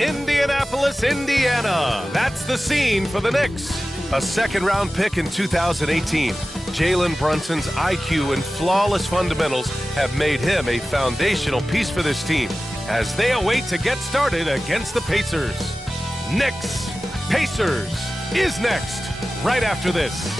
Indianapolis, Indiana. That's the scene for the Knicks. A second-round pick in 2018. Jalen Brunson's IQ and flawless fundamentals have made him a foundational piece for this team as they await to get started against the Pacers. Knicks Pacers is next, right after this.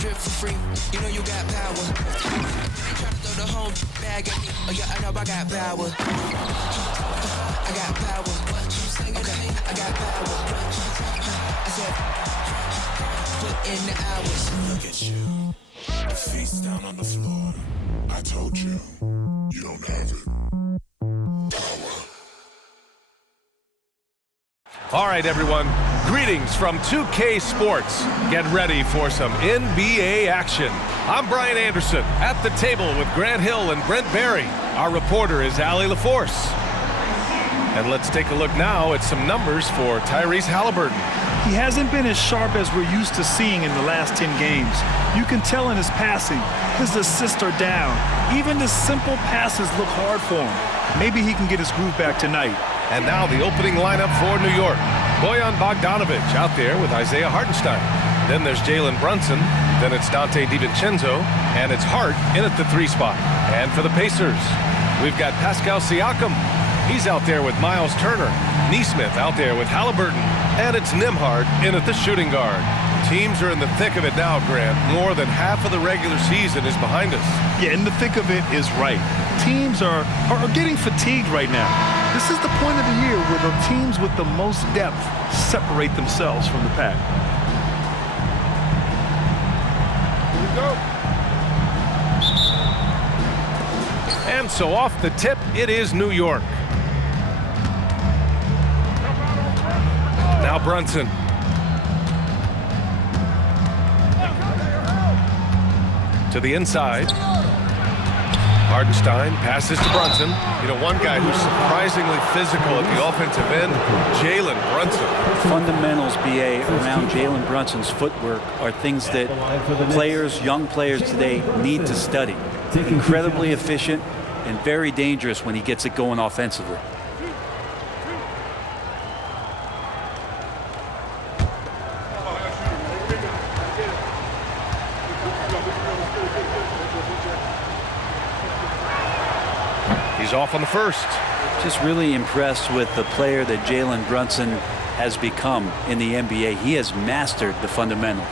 Drip for free, you know you got power. They try to throw the whole bag at me. Oh yeah, I know I got power. I got power. Okay, I got power. I said, put in the hours. Look at you, your face down on the floor. I told you, you don't have it. Power. All right, everyone. Greetings from 2K Sports. Get ready for some NBA action. I'm Brian Anderson at the table with Grant Hill and Brent Barry. Our reporter is Allie LaForce. And let's take a look now at some numbers for Tyrese Halliburton. He hasn't been as sharp as we're used to seeing in the last 10 games. You can tell in his passing, his assists are down. Even the simple passes look hard for him. Maybe he can get his groove back tonight. And now the opening lineup for New York. Bojan Bogdanovic out there with Isaiah Hartenstein. Then there's Jalen Brunson. Then it's Dante DiVincenzo. And it's Hart in at the 3 spot. And for the Pacers, we've got Pascal Siakam. He's out there with Miles Turner. Nesmith out there with Halliburton. And it's Nembhard in at the shooting guard. Teams are in the thick of it now, Grant. More than half of the regular season is behind us. Yeah, in the thick of it is right. Teams are getting fatigued right now. This is the point of the year where the teams with the most depth separate themselves from the pack. Here we go. And so off the tip, it is New York. Now Brunson. To the inside. Hartenstein passes to Brunson. You know, one guy who's surprisingly physical at the offensive end, Jalen Brunson. Fundamentals, BA, around Jalen Brunson's footwork are things that players, young players today need to study. Incredibly efficient and very dangerous when he gets it going offensively. He's off on the first. Just really impressed with the player that Jalen Brunson has become in the NBA. He has mastered the fundamentals.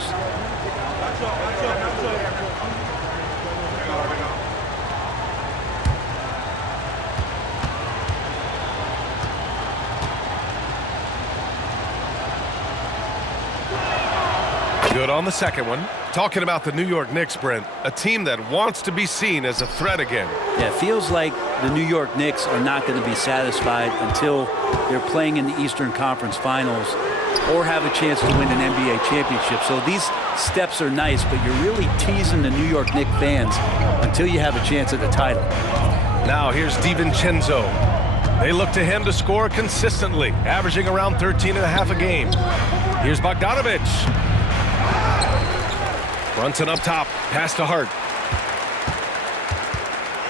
Good on the second one. Talking about the New York Knicks, Brent, a team that wants to be seen as a threat again. Yeah, it feels like the New York Knicks are not going to be satisfied until they're playing in the Eastern Conference Finals or have a chance to win an NBA championship. So these steps are nice, but you're really teasing the New York Knicks fans until you have a chance at the title. Now here's DiVincenzo. They look to him to score consistently, averaging around 13.5 a game. Here's Bogdanovic. Brunson up top, pass to Hart.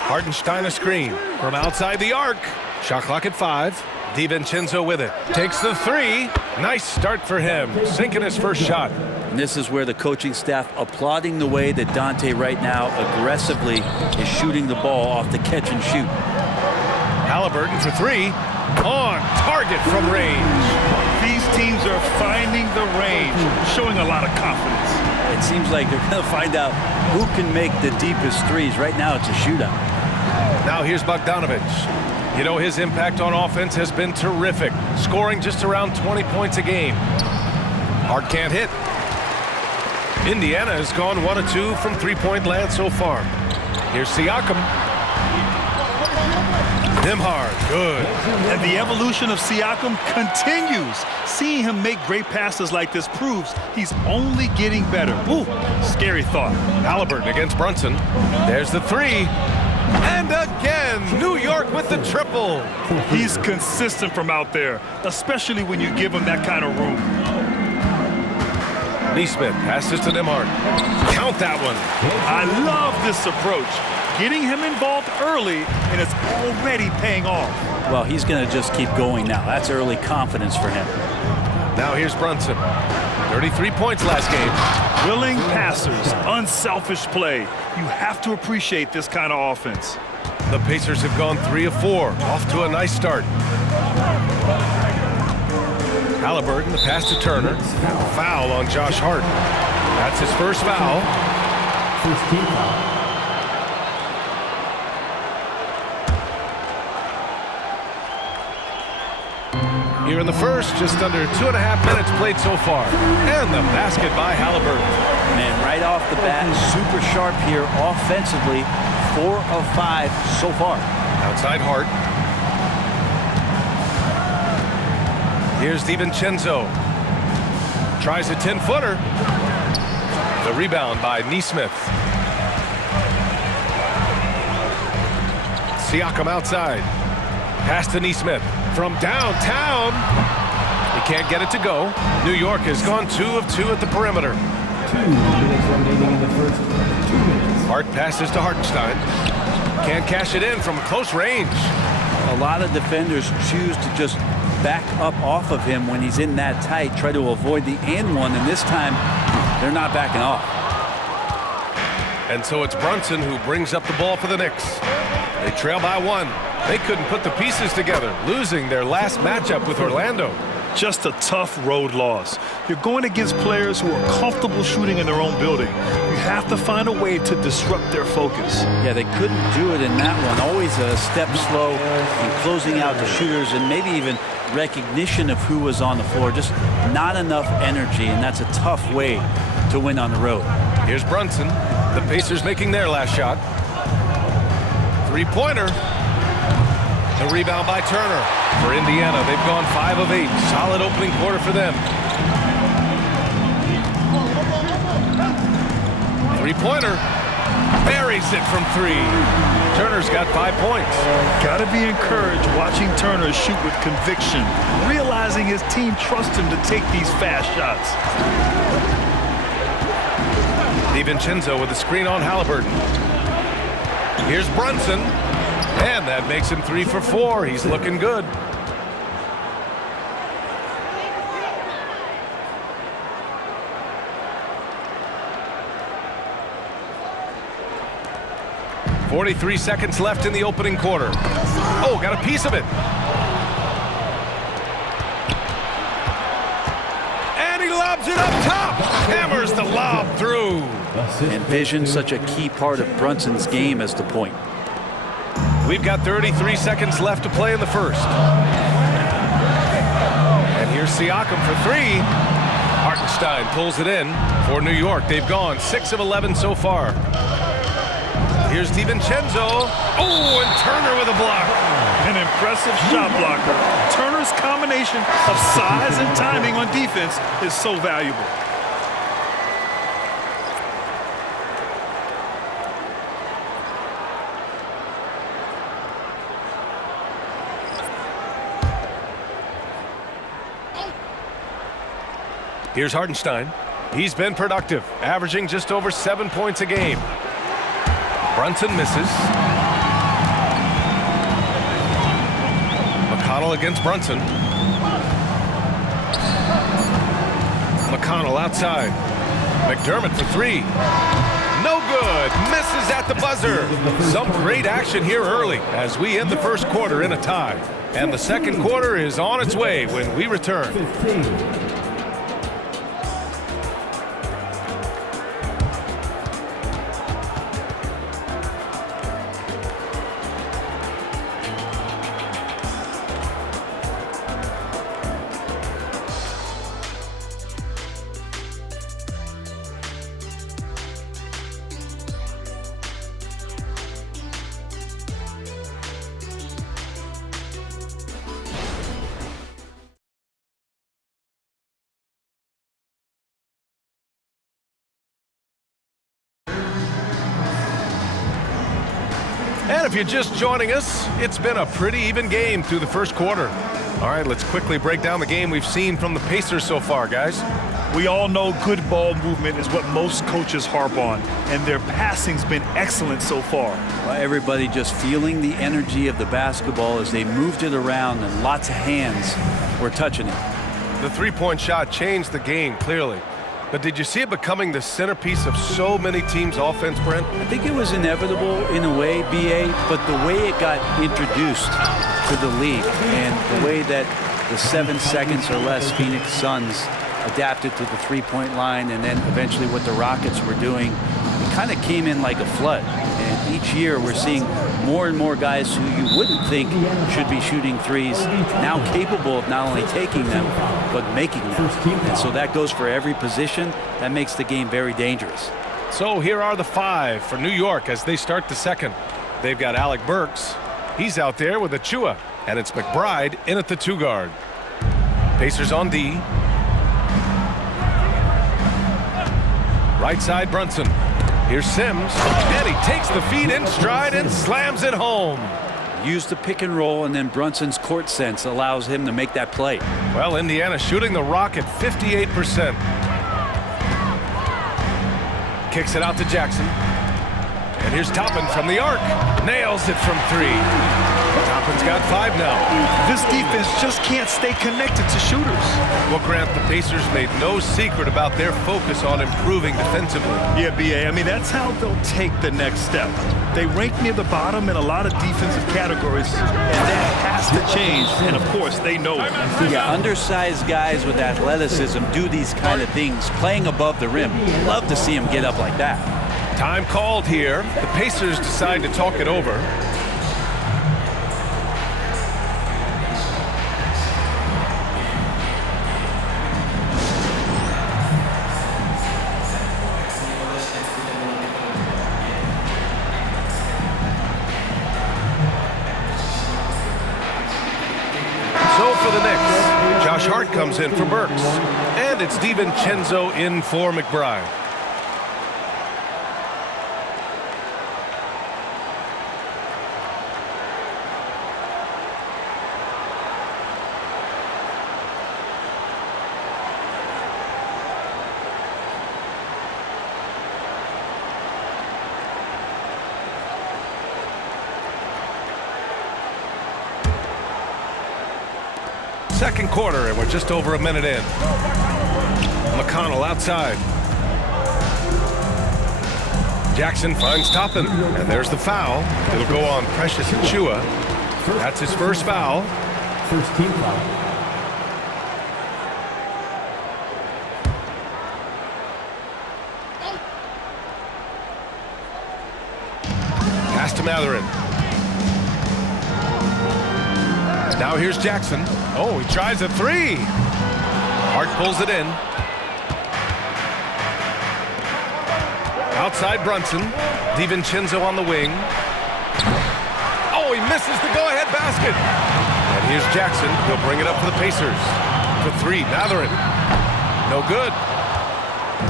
Hartenstein a screen from outside the arc. Shot clock at 5. DiVincenzo with it. Takes the 3. Nice start for him, sinking his first shot. And this is where the coaching staff applauding the way that Dante right now aggressively is shooting the ball off the catch and shoot. Halliburton for 3. On target from range. These teams are finding the range, showing a lot of confidence. It seems like they're going to find out who can make the deepest threes. Right now, it's a shootout. Now here's Bogdanovic. You know, his impact on offense has been terrific, scoring just around 20 points a game. Hart can't hit. Indiana has gone 1 of 2 from three-point land so far. Here's Siakam. Nembhard, good. And the evolution of Siakam continues. Seeing him make great passes like this proves he's only getting better. Ooh, scary thought. Halliburton against Brunson. There's the 3. And again, New York with the triple. He's consistent from out there, especially when you give him that kind of room. Neesmith passes to Nembhard. Count that one. I love this approach. Getting him involved early, and it's already paying off. Well, he's going to just keep going now. That's early confidence for him. Now here's Brunson. 33 points last game. Willing passers, unselfish play. You have to appreciate this kind of offense. The Pacers have gone 3 of 4. Off to a nice start. Halliburton, the pass to Turner. And a foul on Josh Hart. That's his first foul. First team foul. Here in the first, just under 2.5 minutes played so far. And the basket by Halliburton. Man, right off the bat, super sharp here offensively. 4 of 5 so far. Outside Hart. Here's DiVincenzo. Tries a 10-footer. The rebound by Neesmith. Siakam outside. Pass to Neesmith from downtown. He can't get it to go. New York has gone 2 of 2 at the perimeter. 2 minutes remaining in the first 2 minutes. Hart passes to Hartenstein. Can't cash it in from close range. A lot of defenders choose to just back up off of him when he's in that tight, try to avoid the and one, and this time they're not backing off. And so it's Brunson who brings up the ball for the Knicks. They trail by 1. They couldn't put the pieces together, losing their last matchup with Orlando. Just a tough road loss. You're going against players who are comfortable shooting in their own building. You have to find a way to disrupt their focus. Yeah, they couldn't do it in that one. Always a step slow in closing out the shooters and maybe even recognition of who was on the floor. Just not enough energy, and that's a tough way to win on the road. Here's Brunson. The Pacers making their last shot. Three-pointer. The rebound by Turner. For Indiana, they've gone 5 of 8. Solid opening quarter for them. Three-pointer. Buries it from 3. Turner's got 5 points. Got to be encouraged watching Turner shoot with conviction, realizing his team trusts him to take these fast shots. DiVincenzo with a screen on Halliburton. Here's Brunson. And that makes him 3 for 4. He's looking good. .43 seconds left in the opening quarter. Oh, got a piece of it. And he lobs it up top. Hammers the lob through. And vision, such a key part of Brunson's game as the point. We've got 33 seconds left to play in the first. And here's Siakam for 3. Hartenstein pulls it in for New York. They've gone 6 of 11 so far. Here's DiVincenzo. Oh, and Turner with a block. An impressive shot blocker. Turner's combination of size and timing on defense is so valuable. Here's Hartenstein. He's been productive, averaging just over 7 points a game. Brunson misses. McConnell against Brunson. McConnell outside. McDermott for 3. No good. Misses at the buzzer. Some great action here early as we end the first quarter in a tie. And the second quarter is on its way when we return. 15. And if you're just joining us, it's been a pretty even game through the first quarter. All right, let's quickly break down the game we've seen from the Pacers so far, guys. We all know good ball movement is what most coaches harp on, and their passing's been excellent so far. Well, everybody just feeling the energy of the basketball as they moved it around, and lots of hands were touching it. The three-point shot changed the game, clearly. But did you see it becoming the centerpiece of so many teams' offense, Brent? I think it was inevitable in a way, B.A., but the way it got introduced to the league and the way that the 7 seconds or less Phoenix Suns adapted to the three-point line, and then eventually what the Rockets were doing, it kind of came in like a flood. And each year we're seeing more and more guys who you wouldn't think should be shooting threes now capable of not only taking them but making them. And so that goes for every position. That makes the game very dangerous. So here are the 5 for New York as they start the second. They've got Alec Burks. He's out there with Achua, and it's McBride in at the 2 guard. Pacers on D. Right side, Brunson. Here's Sims, and he takes the feed in stride and slams it home. Use the pick and roll, and then Brunson's court sense allows him to make that play. Well, Indiana shooting the rock at 58%. Kicks it out to Jackson. And here's Toppin from the arc. Nails it from 3. Toppin's got 5 now. This defense just can't stay connected to shooters. Well, Grant, the Pacers made no secret about their focus on improving defensively. Yeah, B.A., I mean, that's how they'll take the next step. They rank near the bottom in a lot of defensive categories, and that has to change, and of course, they know it. Yeah, undersized guys with athleticism do these kind of things, playing above the rim. Love to see them get up like that. Time called here. The Pacers decide to talk it over. So for the Knicks, Josh Hart comes in for Burks. And it's DiVincenzo in for McBride. Second quarter, and we're just over a minute in. McConnell outside. Jackson finds Toppin, and there's the foul. It'll go on Precious Achua. That's his first foul. First team foul. Pass to Mathurin. Now here's Jackson. Oh, he tries a 3. Hart pulls it in. Outside Brunson. DiVincenzo on the wing. Oh, he misses the go-ahead basket. And here's Jackson. He'll bring it up for the Pacers. For 3, Mathurin. No good.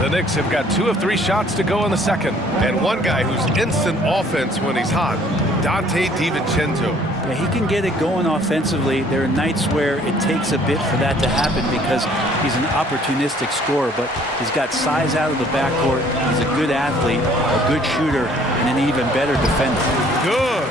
The Knicks have got 2 of 3 shots to go in the second. And one guy who's instant offense when he's hot, Donte DiVincenzo. Yeah, he can get it going offensively. There are nights where it takes a bit for that to happen because he's an opportunistic scorer, but he's got size out of the backcourt. He's a good athlete, a good shooter, and an even better defender. Good.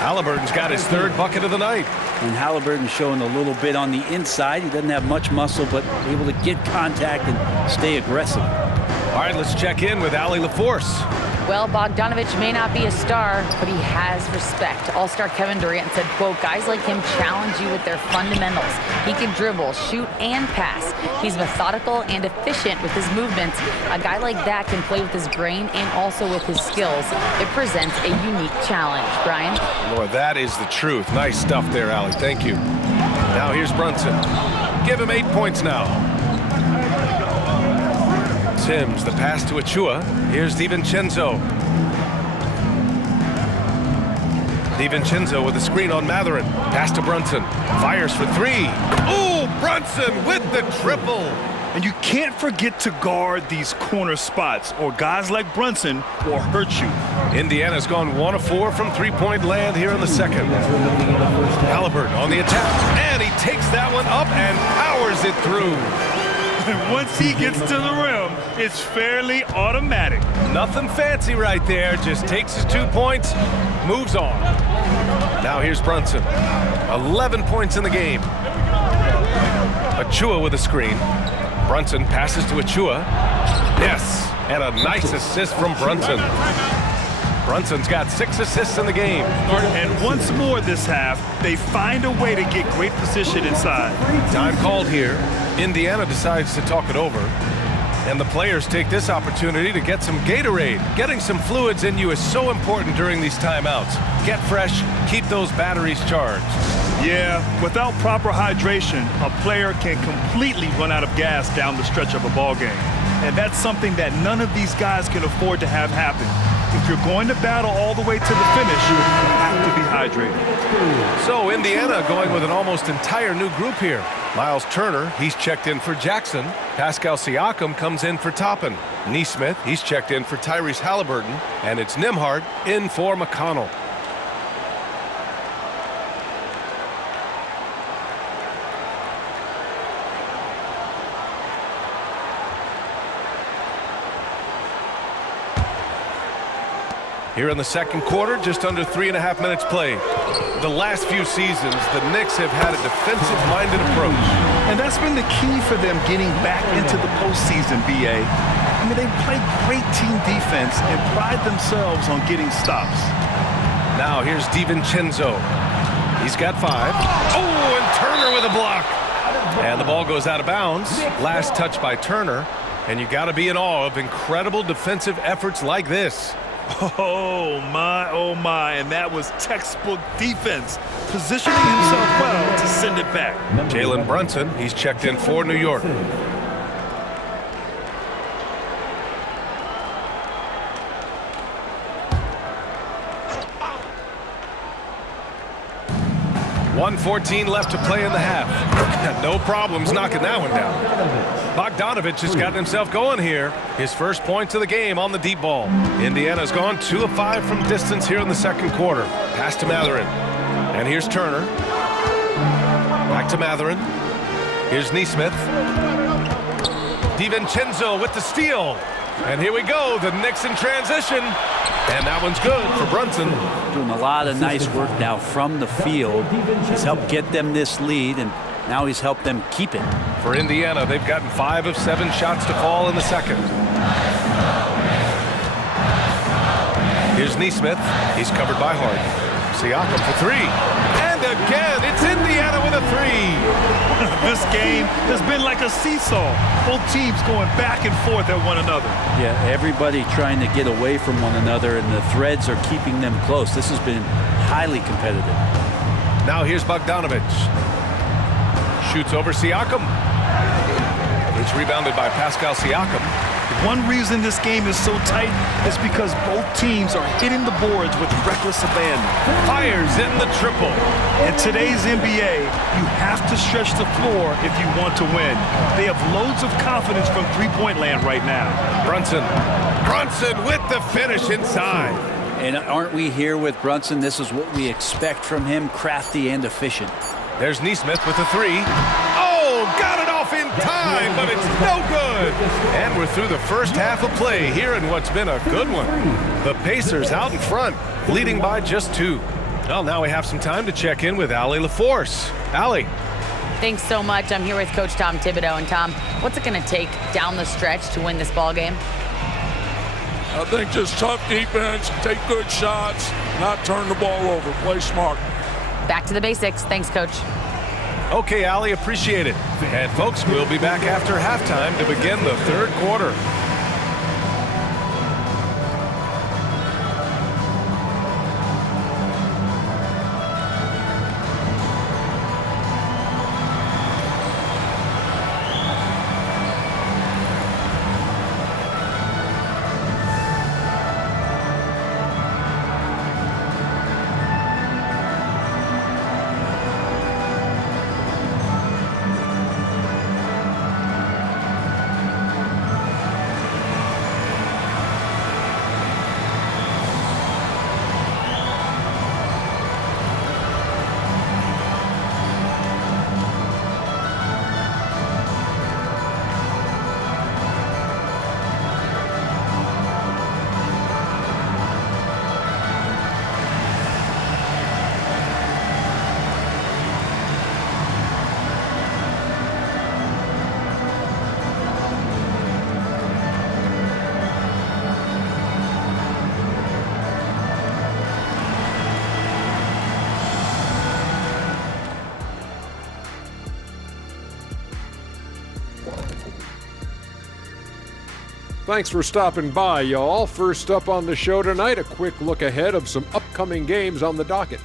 Halliburton's got his 3rd bucket of the night. And Halliburton's showing a little bit on the inside. He doesn't have much muscle, but able to get contact and stay aggressive. All right, let's check in with Allie LaForce. Well, Bogdanovich may not be a star, but he has respect. All-star Kevin Durant said, quote, guys like him challenge you with their fundamentals. He can dribble, shoot, and pass. He's methodical and efficient with his movements. A guy like that can play with his brain and also with his skills. It presents a unique challenge. Brian? Boy, that is the truth. Nice stuff there, Allie. Thank you. Now here's Brunson. Give him 8 points now. Sims, the pass to Achua. Here's DiVincenzo. DiVincenzo with the screen on Mathurin. Pass to Brunson. Fires for 3. Ooh, Brunson with the triple. And you can't forget to guard these corner spots, or guys like Brunson will hurt you. Indiana's gone 1 of 4 from three-point land here in the second. Halliburton on the attack, and he takes that one up and powers it through. And once he gets to the rim, it's fairly automatic. Nothing fancy right there, just takes his 2 points, moves on. Now here's Brunson. 11 points in the game. Achua with a screen. Brunson passes to Achua. Yes, and a nice assist from Brunson. Brunson's got 6 assists in the game. And once more this half, they find a way to get great position inside. Time called here. Indiana decides to talk it over. And the players take this opportunity to get some Gatorade. Getting some fluids in you is so important during these timeouts. Get fresh, keep those batteries charged. Yeah, without proper hydration, a player can completely run out of gas down the stretch of a ball game. And that's something that none of these guys can afford to have happen. If you're going to battle all the way to the finish, you have to be hydrated. So Indiana going with an almost entire new group here. Miles Turner, he's checked in for Jackson. Pascal Siakam comes in for Toppin. Nesmith, he's checked in for Tyrese Halliburton. And it's Nembhard in for McConnell. Here in the second quarter, just under 3.5 minutes played. The last few seasons, the Knicks have had a defensive-minded approach. And that's been the key for them getting back into the postseason, B.A. I mean, they play great team defense and pride themselves on getting stops. Now here's DiVincenzo. He's got 5. Oh, and Turner with a block. And the ball goes out of bounds. Last touch by Turner. And you got to be in awe of incredible defensive efforts like this. Oh my, and that was textbook defense, positioning himself well to send it back. Jalen Brunson, he's checked in for New York. .114 left to play in the half. No problems knocking that one down. Bogdanovich has gotten himself going here. His first points of the game on the deep ball. Indiana's gone 2 of 5 from distance here in the second quarter. Pass to Mathurin. And here's Turner. Back to Mathurin. Here's Nesmith. DiVincenzo with the steal. And here we go, the Knicks in transition. And that one's good for Brunson. Doing a lot of nice work now from the field. He's helped get them this lead, and now he's helped them keep it. For Indiana, they've gotten 5 of 7 shots to fall in the second. Here's Nesmith. He's covered by Hart. Siakam for 3. And again, it's Indiana with a 3. This game has been like a seesaw. Both teams going back and forth at one another. Yeah, everybody trying to get away from one another, and the threads are keeping them close. This has been highly competitive. Now here's Bogdanovich. Shoots over Siakam. It's rebounded by Pascal Siakam. One reason this game is so tight is because both teams are hitting the boards with reckless abandon. Fires in the triple. In today's NBA, you have to stretch the floor if you want to win. They have loads of confidence from three-point land right now. Brunson with the finish inside. And aren't we here with Brunson? This is what we expect from him, crafty and efficient. There's Nesmith with a 3. Oh, got it off in time, but it's no good. And we're through the first half of play here in what's been a good one. The Pacers out in front, leading by just 2. Well, now we have some time to check in with Allie LaForce. Allie. Thanks so much. I'm here with Coach Tom Thibodeau. And Tom, what's it going to take down the stretch to win this ball game? I think just tough defense, take good shots, not turn the ball over, play smart. Back to the basics. Thanks, Coach. Okay, Allie, appreciate it. And folks, we'll be back after halftime to begin the third quarter. Thanks for stopping by, y'all. First up on the show tonight, a quick look ahead of some upcoming games on the docket.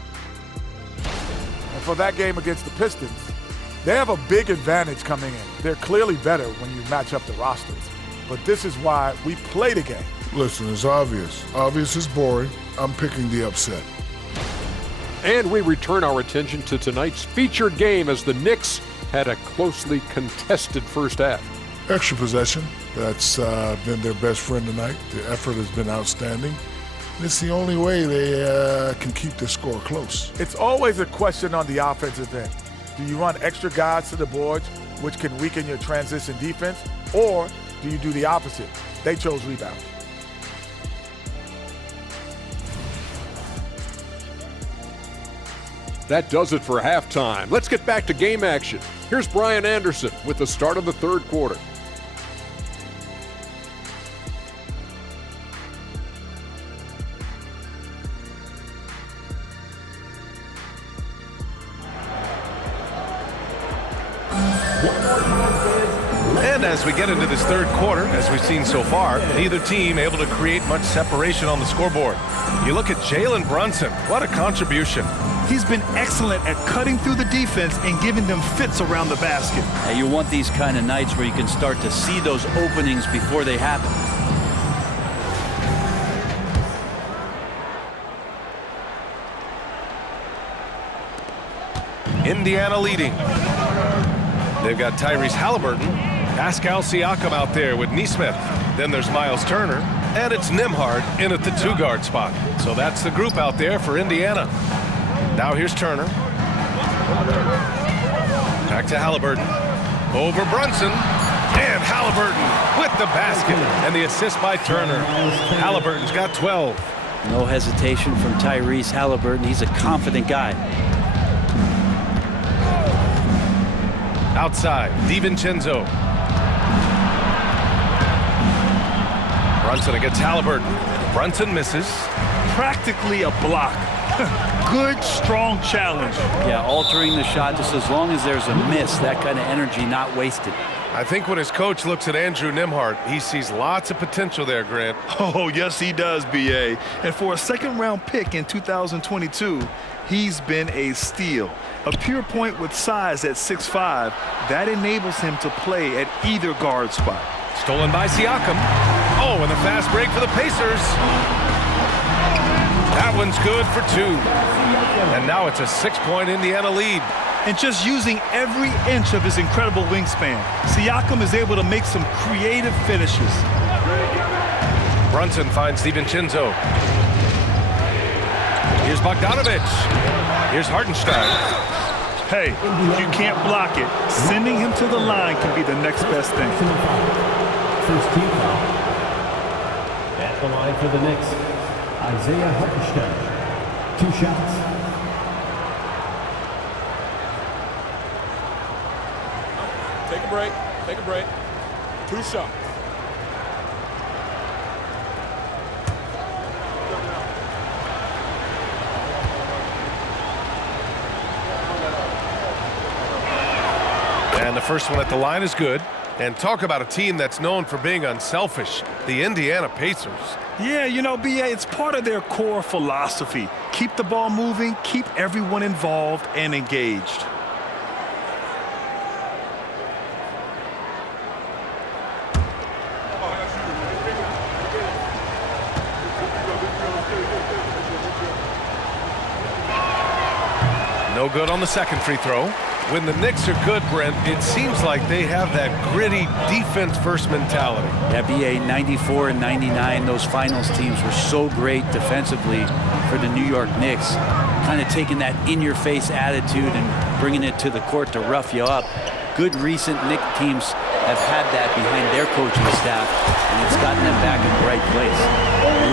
And for that game against the Pistons, they have a big advantage coming in. They're clearly better when you match up the rosters. But this is why we play the game. Listen, it's obvious. Obvious is boring. I'm picking the upset. And we return our attention to tonight's featured game as the Knicks had a closely contested first half. Extra possession. That's been their best friend tonight. The effort has been outstanding. It's the only way they can keep the score close. It's always a question on the offensive end. Do you run extra guys to the boards, which can weaken your transition defense, or do you do the opposite? They chose rebound. That does it for halftime. Let's get back to game action. Here's Brian Anderson with the start of the third quarter. And as we get into this third quarter, as we've seen so far, neither team able to create much separation on the scoreboard. You look at Jalen Brunson. What a contribution. He's been excellent at cutting through the defense and giving them fits around the basket. And you want these kind of nights where you can start to see those openings before they happen. Indiana leading. They've got Tyrese Halliburton, Pascal Siakam out there with Nesmith. Then there's Miles Turner, and it's Nembhard in at the two-guard spot. So that's the group out there for Indiana. Now here's Turner. Back to Halliburton. Over Brunson. And Halliburton with the basket. And the assist by Turner. Halliburton's got 12. No hesitation from Tyrese Halliburton. He's a confident guy. Outside, DiVincenzo. Brunson against Halliburton. Brunson misses. Practically a block. Good, strong challenge. Yeah, altering the shot just as long as there's a miss, that kind of energy not wasted. I think when his coach looks at Andrew Nembhard, he sees lots of potential there, Grant. Oh, yes, he does, B.A. And for a second-round pick in 2022, he's been a steal. A pure point with size at 6'5", that enables him to play at either guard spot. Stolen by Siakam. Oh, and a fast break for the Pacers. That one's good for 2. And now it's a 6-point Indiana lead. And just using every inch of his incredible wingspan, Siakam is able to make some creative finishes. Brunson finds DiVincenzo. Here's Bogdanovich. Here's Hartenstein. Hey, if you can't block it, sending him to the line can be the next best thing. First team foul. At the line for the Knicks, Isaiah Hartenstein. 2 shots. Take a break. Take a break. 2 shots. And the first one at the line is good. And talk about a team that's known for being unselfish, the Indiana Pacers. Yeah, you know, B.A., it's part of their core philosophy. Keep the ball moving, keep everyone involved and engaged. No good on the second free throw. When the Knicks are good, Brent, it seems like they have that gritty defense-first mentality. Yeah, BA 94 and 99, those finals teams were so great defensively for the New York Knicks. Kind of taking that in-your-face attitude and bringing it to the court to rough you up. Good recent Knicks teams have had that behind their coaching staff, and it's gotten them back in the right place.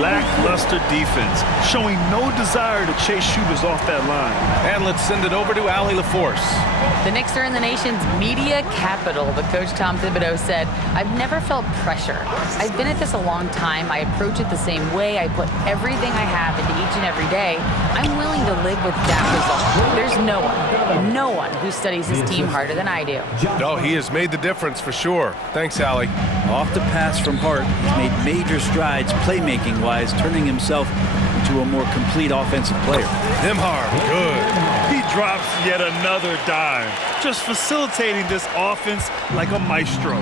Lackluster defense, showing no desire to chase shooters off that line. And let's send it over to Allie LaForce. The Knicks are in the nation's media capital, but Coach Tom Thibodeau said, "I've never felt pressure. I've been at this a long time. I approach it the same way. I put everything I have into each and every day. I'm willing to live with that result. There's no one who studies his team harder than I do." No, he has made the difference for sure. Thanks, Allie. Off the pass from Hart, he's made major strides playmaking-wise, turning himself into a more complete offensive player. Nembhard, good. He drops yet another dime, just facilitating this offense like a maestro.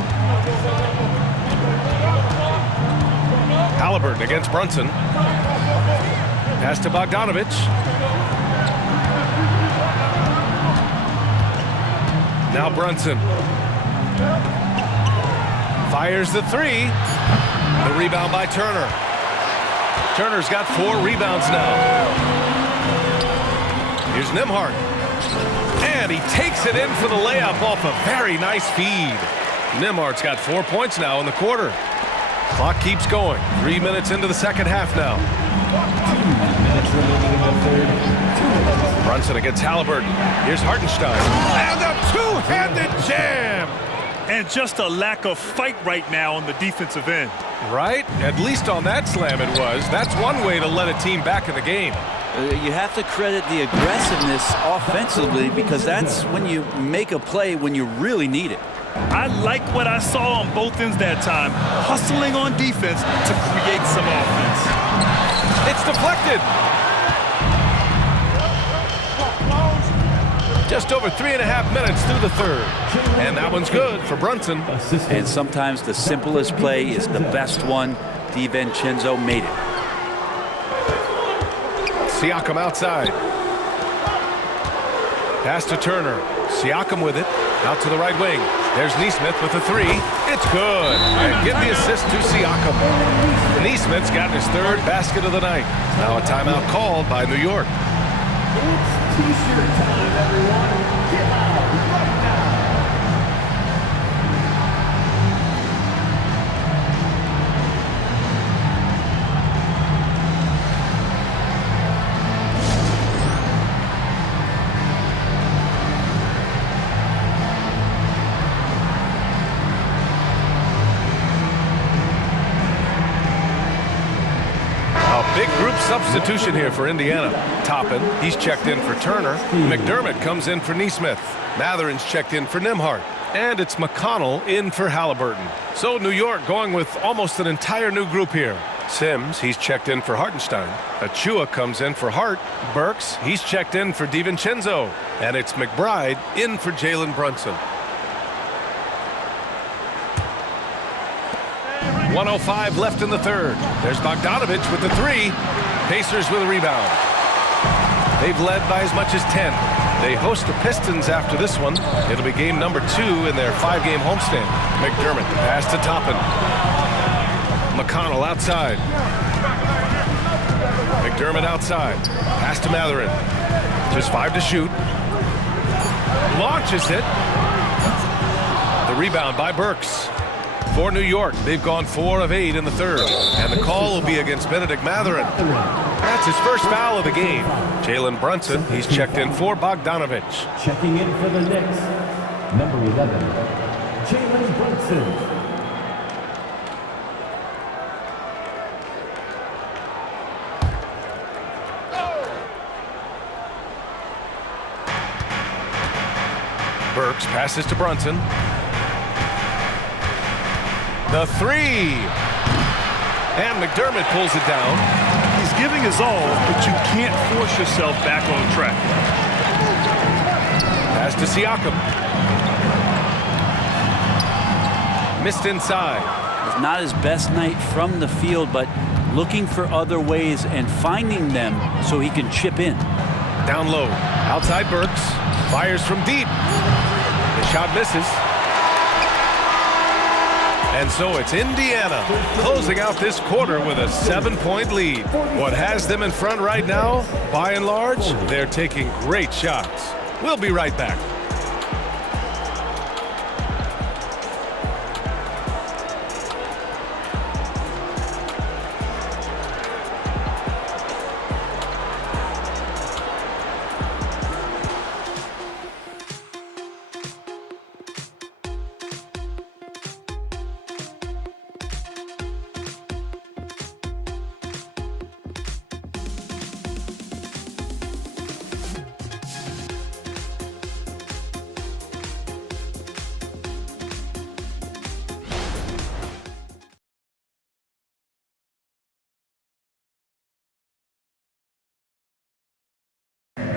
Halliburton against Brunson. Pass to Bogdanovich. Now Brunson. Fires the three. The rebound by Turner. Turner's got 4 rebounds now. Here's Nembhard. And he takes it in for the layup off a very nice feed. Nembhard's got 4 points now in the quarter. Clock keeps going. 3 minutes into the second half now. Brunson against Halliburton. Here's Hartenstein. And a two-handed jam. And just a lack of fight right now on the defensive end. Right? At least on that slam it was. That's one way to let a team back in the game. You have to credit the aggressiveness offensively, because that's when you make a play when you really need it. I like what I saw on both ends that time, hustling on defense to create some offense. It's deflected. Just over 3.5 minutes through the third. And that one's good for Brunson. And sometimes the simplest play is the best one. DiVincenzo made it. Siakam outside. Pass to Turner. Siakam with it. Out to the right wing. There's Nesmith with a 3. It's good. And give the assist to Siakam. Nesmith's got his 3rd basket of the night. Now a timeout called by New York. It's T-shirt time, everyone. Get out right now. Big group substitution here for Indiana. Toppin, he's checked in for Turner. McDermott comes in for Nesmith. Mathurin's checked in for Nembhard. And it's McConnell in for Halliburton. So New York going with almost an entire new group here. Sims, he's checked in for Hartenstein. Achua comes in for Hart. Burks, he's checked in for DiVincenzo. And it's McBride in for Jalen Brunson. 1:05 left in the third. There's Bogdanovich with the 3. Pacers with a rebound. They've led by as much as 10. They host the Pistons after this one. It'll be game number 2 in their 5-game homestand. McDermott, the pass to Toppin. McConnell outside. McDermott outside. Pass to Mathurin. Just 5 to shoot. Launches it. The rebound by Burks. For New York, they've gone 4 of 8 in the third. And the call will be against Benedict Mathurin. That's his first foul of the game. Jalen Brunson, he's checked in for Bogdanovich. Checking in for the Knicks, number 11, Jalen Brunson. Burks passes to Brunson. The 3. And McDermott pulls it down. He's giving his all, but you can't force yourself back on track. Pass to Siakam. Missed inside. It's not his best night from the field, but looking for other ways and finding them so he can chip in. Down low. Outside Burks. Fires from deep. The shot misses. And so it's Indiana closing out this quarter with a 7-point lead. What has them in front right now, by and large, they're taking great shots. We'll be right back.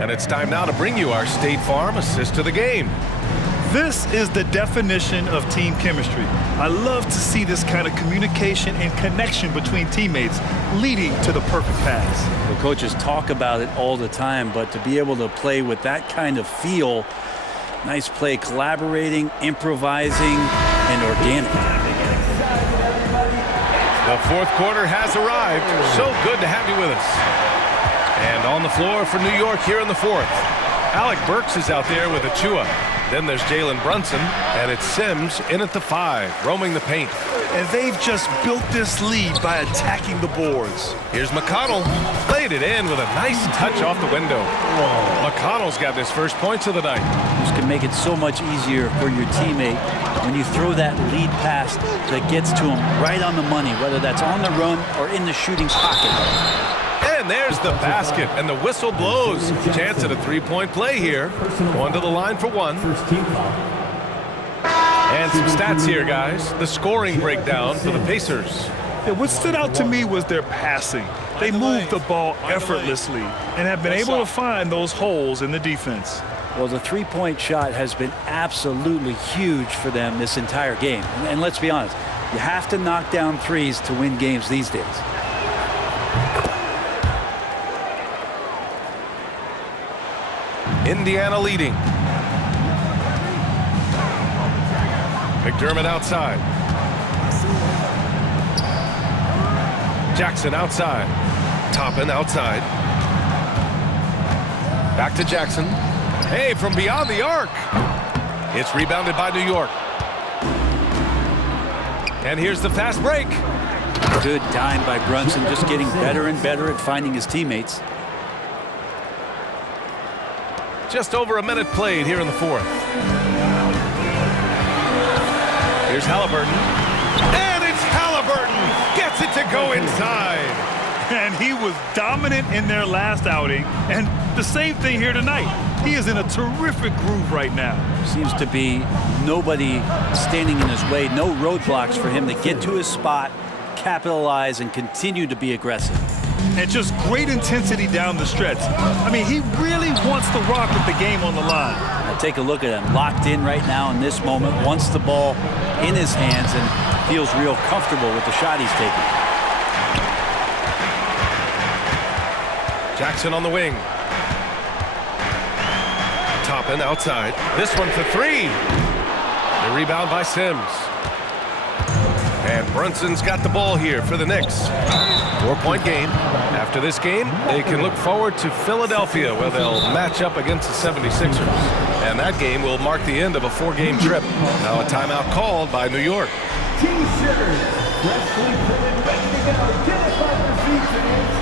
And it's time now to bring you our State Farm assist of the game. This is the definition of team chemistry. I love to see this kind of communication and connection between teammates leading to the perfect pass. The coaches talk about it all the time, but to be able to play with that kind of feel, nice play, collaborating, improvising, and organic. The fourth quarter has arrived. So good to have you with us. And on the floor for New York here in the fourth. Alec Burks is out there with Achua. Then there's Jalen Brunson, and it's Sims in at the 5, roaming the paint. And they've just built this lead by attacking the boards. Here's McConnell. Played it in with a nice touch off the window. McConnell's got his first points of the night. This can make it so much easier for your teammate when you throw that lead pass that gets to him right on the money, whether that's on the run or in the shooting pocket. And there's the basket, and the whistle blows. Chance at a three-point play here. Going to the line for one. And some stats here, guys. The scoring breakdown for the Pacers. Yeah, what stood out to me was their passing. They moved the ball effortlessly and have been able to find those holes in the defense. Well, the three-point shot has been absolutely huge for them this entire game. And let's be honest, you have to knock down threes to win games these days. Indiana leading. McDermott outside. Jackson outside. Toppin outside. Back to Jackson. Hey, from beyond the arc. It's rebounded by New York. And here's the fast break. Good dime by Brunson, just getting better and better at finding his teammates. Just over a minute played here in the fourth. Here's Halliburton. And it's Halliburton! Gets it to go inside. And he was dominant in their last outing. And the same thing here tonight. He is in a terrific groove right now. Seems to be nobody standing in his way. No roadblocks for him to get to his spot, capitalize, and continue to be aggressive. And just great intensity down the stretch. I mean, he really wants to rock with the game on the line. Now take a look at him, locked in right now in this moment, wants the ball in his hands and feels real comfortable with the shot he's taking. Jackson on the wing. Toppin outside. This one for three. The rebound by Sims. And Brunson's got the ball here for the Knicks. 4-point game. After this game, they can look forward to Philadelphia, where they'll match up against the 76ers. And that game will mark the end of a 4-game trip. Now a timeout called by New York. T-shirts, freshly printed, ready to go. Get up on your feet, fans.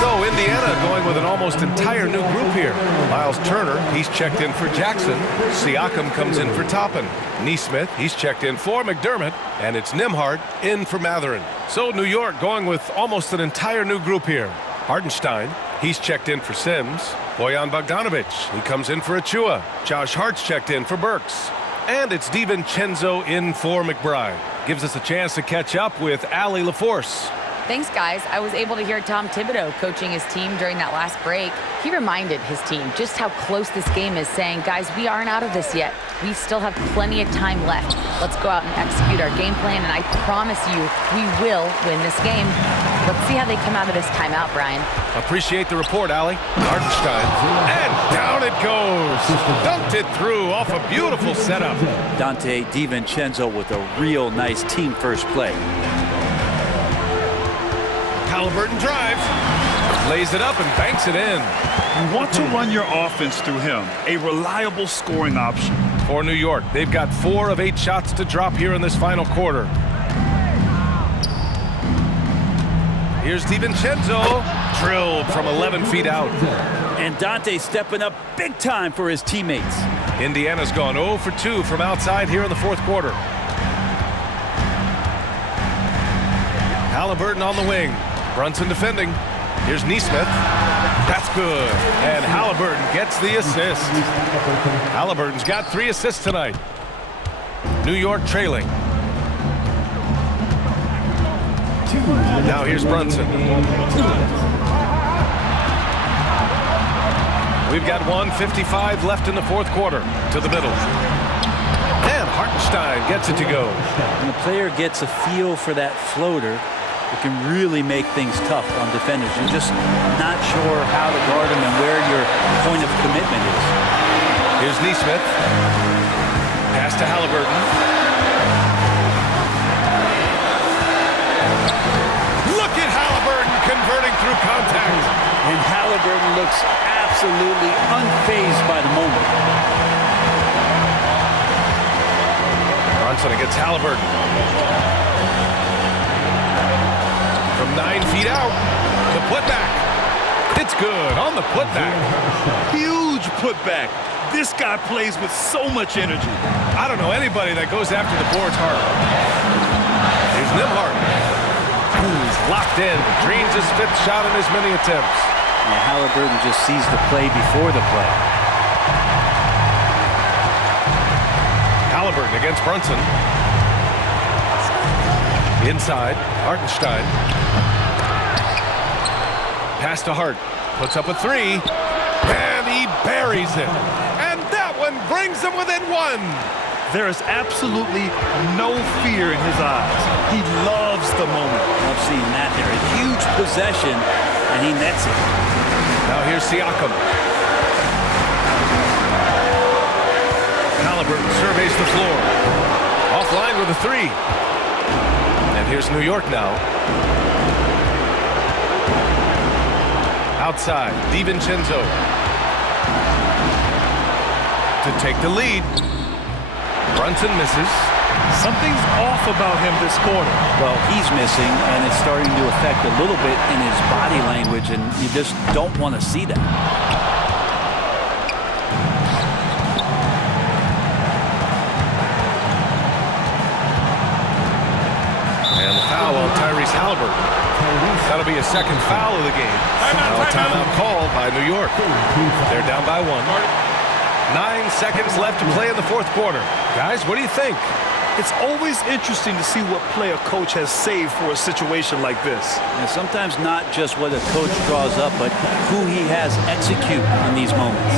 So Indiana going with an almost entire new group here. Miles Turner, he's checked in for Jackson. Siakam comes in for Toppin. Neesmith, he's checked in for McDermott. And it's Nembhard in for Mathurin. So New York going with almost an entire new group here. Hartenstein, he's checked in for Sims. Bojan Bogdanovic, he comes in for Achua. Josh Hart's checked in for Burks. And it's DiVincenzo in for McBride. Gives us a chance to catch up with Allie LaForce. Thanks, guys. I was able to hear Tom Thibodeau coaching his team during that last break. He reminded his team just how close this game is, saying, guys, we aren't out of this yet. We still have plenty of time left. Let's go out and execute our game plan, and I promise you, we will win this game. Let's see how they come out of this timeout, Brian. Appreciate the report, Allie. Hartenstein. And down it goes. Dunked it through off a beautiful setup. Dante DiVincenzo with a real nice team-first play. Halliburton drives, lays it up and banks it in. You want to run your offense through him, a reliable scoring option. For New York, they've got 4 of 8 shots to drop here in this final quarter. Here's DiVincenzo, drilled from 11 feet out. And Dante stepping up big time for his teammates. Indiana's gone 0 for 2 from outside here in the fourth quarter. Halliburton on the wing. Brunson defending. Here's Neesmith. That's good. And Halliburton gets the assist. Halliburton's got 3 assists tonight. New York trailing. Now here's Brunson. We've got 1:55 left in the fourth quarter. To the middle. And Hartenstein gets it to go. When the player gets a feel for that floater, it can really make things tough on defenders. You're just not sure how to guard them and where your point of commitment is. Here's Neesmith. Pass to Halliburton. Look at Halliburton converting through contact. And Halliburton looks absolutely unfazed by the moment. Brunson against Halliburton. From 9 feet out, the putback. It's good on the putback. Huge putback. This guy plays with so much energy. I don't know anybody that goes after the boards hard. Here's Nembhard. He's locked in. Dreams his 5th shot in as many attempts. Yeah, Halliburton just sees the play before the play. Halliburton against Brunson. Inside, Hartenstein. Pass to Hart. Puts up a 3. And he buries it. And that one brings him within 1. There is absolutely no fear in his eyes. He loves the moment. Love seeing that there. A huge possession, and he nets it. Now here's Siakam. Halliburton surveys the floor. Offline with a 3. And here's New York now. Outside, DiVincenzo. To take the lead. Brunson misses. Something's off about him this quarter. Well, he's missing, and it's starting to affect a little bit in his body language, and you just don't want to see that. And the foul on Tyrese Halliburton. That'll be a second foul of the game. Now a timeout called by New York. They're down by 1. 9 seconds left to play in the fourth quarter. Guys, what do you think? It's always interesting to see what play a coach has saved for a situation like this. And sometimes not just what a coach draws up, but who he has execute in these moments.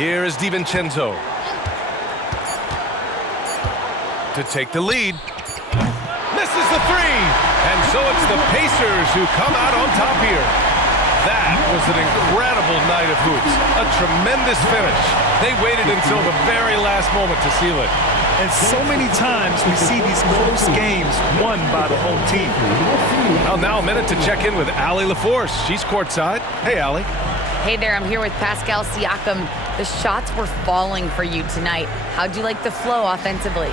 Here is DiVincenzo to take the lead. Misses the 3. And so it's the Pacers who come out on top here. That was an incredible night of hoops. A tremendous finish. They waited until the very last moment to seal it. And so many times we see these close games won by the home team. Well, now a minute to check in with Allie LaForce. She's courtside. Hey, Allie. Hey there, I'm here with Pascal Siakam. The shots were falling for you tonight. How'd you like the flow offensively?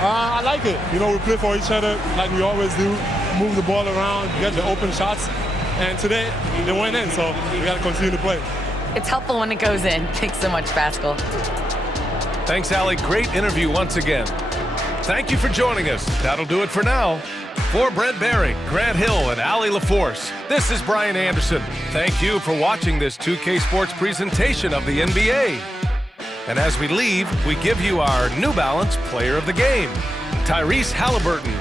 I like it. You know, we play for each other like we always do. Move the ball around, get the open shots. And today, they went in, so we got to continue to play. It's helpful when it goes in. Thanks so much, Pascal. Thanks, Allie. Great interview once again. Thank you for joining us. That'll do it for now. For Brent Barry, Grant Hill, and Allie LaForce, this is Brian Anderson. Thank you for watching this 2K Sports presentation of the NBA. And as we leave, we give you our New Balance Player of the Game, Tyrese Halliburton.